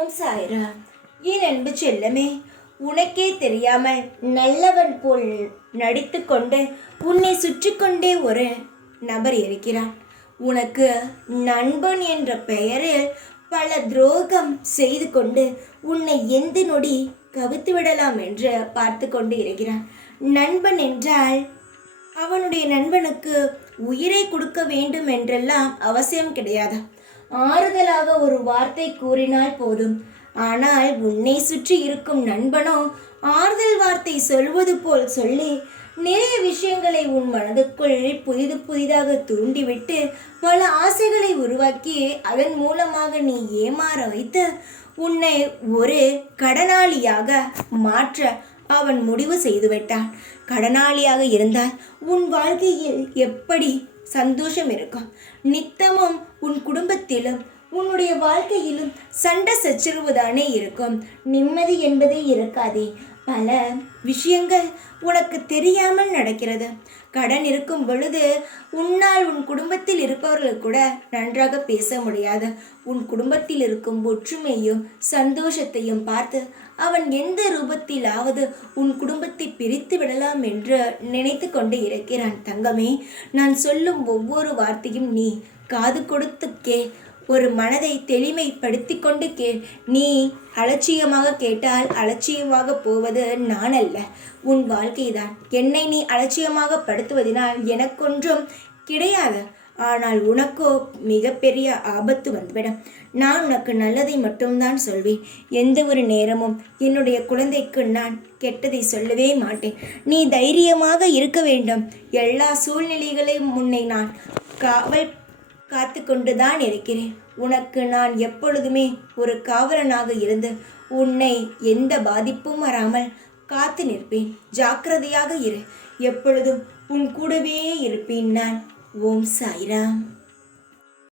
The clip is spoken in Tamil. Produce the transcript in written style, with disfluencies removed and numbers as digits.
ஓம் சாய்ராம். என் அன்பு செல்லமே, உனக்கே தெரியாமல் நல்லவன் போல் நடித்து கொண்டு உன்னை சுற்றி கொண்டே ஒரு நபர் இருக்கிறான். உனக்கு நண்பன் என்ற பெயரில் பல துரோகம் செய்து கொண்டு உன்னை எந்த நொடி கவித்து விடலாம் என்று பார்த்து கொண்டு இருக்கிறான். நண்பன் என்றால் அவனுடைய நண்பனுக்கு உயிரை கொடுக்க வேண்டும் என்றெல்லாம் அவசியம் கிடையாது. ஆறுதலாக ஒரு வார்த்தை கூறினால் போதும். ஆனால் உன்னை சுற்றி இருக்கும் நண்பனோ ஆறுதல் வார்த்தை சொல்வது போல் சொல்லி நிறைய விஷயங்களை உன் மனதுக்குள் புதிதாக தூண்டிவிட்டு பல ஆசைகளை உருவாக்கி அதன் மூலமாக நீ ஏமாற வைத்து உன்னை ஒரு கடனாளியாக மாற்ற அவன் முடிவு செய்துவிட்டான். கடனாளியாக இருந்தால் உன் வாழ்க்கையில் எப்படி சந்தோஷம் இருக்கும்? நித்தமும் உன் குடும்பத்திலும் உன்னுடைய வாழ்க்கையிலும் சண்டை சச்சரவுதானே இருக்கும். நிம்மதி என்பதே இருக்காதே. பல விஷயங்கள் உனக்கு தெரியாமல் நடக்கிறது. கடன் இருக்கும் பொழுது உன்னால் உன் குடும்பத்தில் இருப்பவர்கள் கூட நன்றாக பேச முடியாது. உன் குடும்பத்தில் இருக்கும் ஒற்றுமையும் சந்தோஷத்தையும் பார்த்து அவன் எந்த ரூபத்திலாவது உன் குடும்பத்தை பிரித்து விடலாம் என்று நினைத்து கொண்டு இருக்கிறான். தங்கமே, நான் சொல்லும் ஒவ்வொரு வார்த்தையும் நீ காது கொடுத்து கேள். ஒரு மனதை தெளிமைப்படுத்தி கொண்டு கேள். நீ அலட்சியமாக கேட்டால் அலட்சியமாக போவது நான் அல்ல, உன் வாழ்க்கைதான். என்னை நீ அலட்சியமாக படுத்துவதனால் எனக்கொன்றும் கிடையாது. ஆனால் உனக்கோ மிகப்பெரிய ஆபத்து வந்துவிடும். நான் உனக்கு நல்லதை மட்டும்தான் சொல்வேன். எந்த ஒரு நேரமும் என்னுடைய குழந்தைக்கு நான் கெட்டதை சொல்லவே மாட்டேன். நீ தைரியமாக இருக்க வேண்டும். எல்லா சூழ்நிலைகளையும் முன்னை நான் காத்து கொண்டுதான் இருக்கிறேன். உனக்கு நான் எப்பொழுதுமே ஒரு காவலனாக இருந்து உன்னை எந்த பாதிப்பும் வராமல் காத்து நிற்பேன். ஜாக்கிரதையாக இரு. எப்பொழுதும் உன் கூடவே இருப்பேன் நான். ஓம் சாய்ராம்.